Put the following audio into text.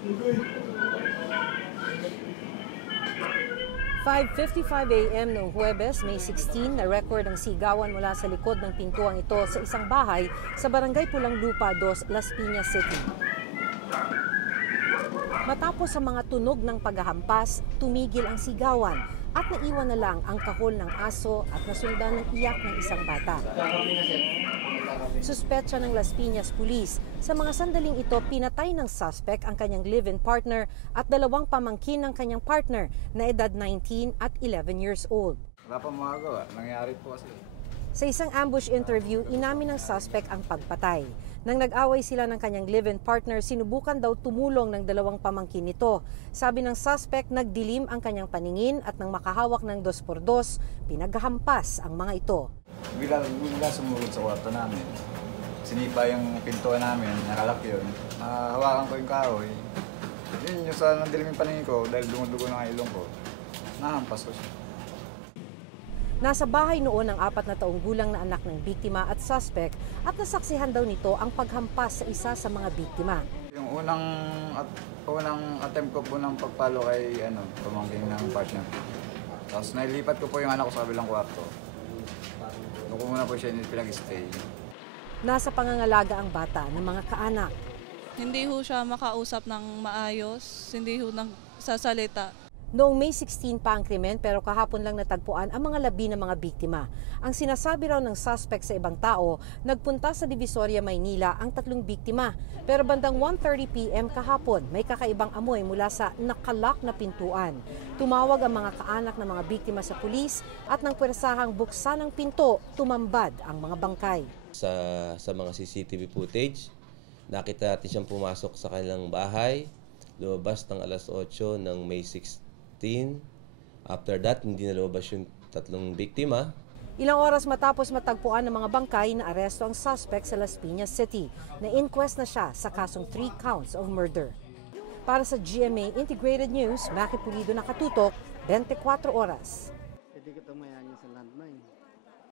5:55 a.m. noong Huwebes, May 16, na-record ang sigawan mula sa likod ng pintuang ito sa isang bahay sa Barangay Pulang Lupa 2, Las Piñas City. Matapos sa mga tunog ng paghahampas, tumigil ang sigawan at naiwan na lang ang kahol ng aso at nasundan ng iyak ng isang bata. Suspetsa ng Las Piñas Police, sa mga sandaling ito pinatay ng suspect ang kanyang live-in partner at dalawang pamangkin ng kanyang partner na edad 19 at 11 years old. Wala pa magagawa, nangyari po kasi. Sa isang ambush interview, inamin ng suspect ang pagpatay. Nang nag-away sila ng kanyang live-in partner, sinubukan daw tumulong ng dalawang pamangkin nito. Sabi ng suspect, nagdilim ang kanyang paningin at nang makahawak ng 2x2, pinaghampas ang mga ito. Bigla sumugod sa kwarto namin. Sinipa yung pintuan namin, nakalak yun. Hawakan ko yung kahoy. Yun yung sa nandilim yung paningin ko dahil dumudugo ng ilong ko. Nahampas ko siya. Nasa bahay noon ang 4 na taong gulang na anak ng biktima at suspect at nasaksihan daw nito ang paghampas sa isa sa mga biktima. Yung unang attempt ko po ng pagpalo kay pamangkin ng partner. Tapos nailipat ko po yung anak ko sa kabilang kwarto. Doon ko muna po siya pinag-stay. Nasa pangangalaga ang bata ng mga kaanak. Hindi ho siya makausap ng maayos, hindi ho nagsasalita. Noong May 16 pa ang krimen pero kahapon lang natagpuan ang mga labi ng mga biktima. Ang sinasabi raw ng suspect sa ibang tao, nagpunta sa Divisoria, Maynila ang 3 biktima. Pero bandang 1:30 p.m. kahapon, may kakaibang amoy mula sa nakalak na pintuan. Tumawag ang mga kaanak ng mga biktima sa pulis at nang pwersahang buksan ang pinto, tumambad ang mga bangkay. Sa mga CCTV footage, nakita natin siyang pumasok sa kanilang bahay, lumabas ng alas 8 ng May 16. After that, hindi na lumabas yung 3 biktima. Ilang oras matapos matagpuan ng mga bangkay, na aresto ang suspect sa Las Piñas City. Na-inquest na siya sa kasong 3 counts of murder. Para sa GMA Integrated News, Maki Pulido, nakatutok, 24 oras. Pwede ka tumayan sa landmine.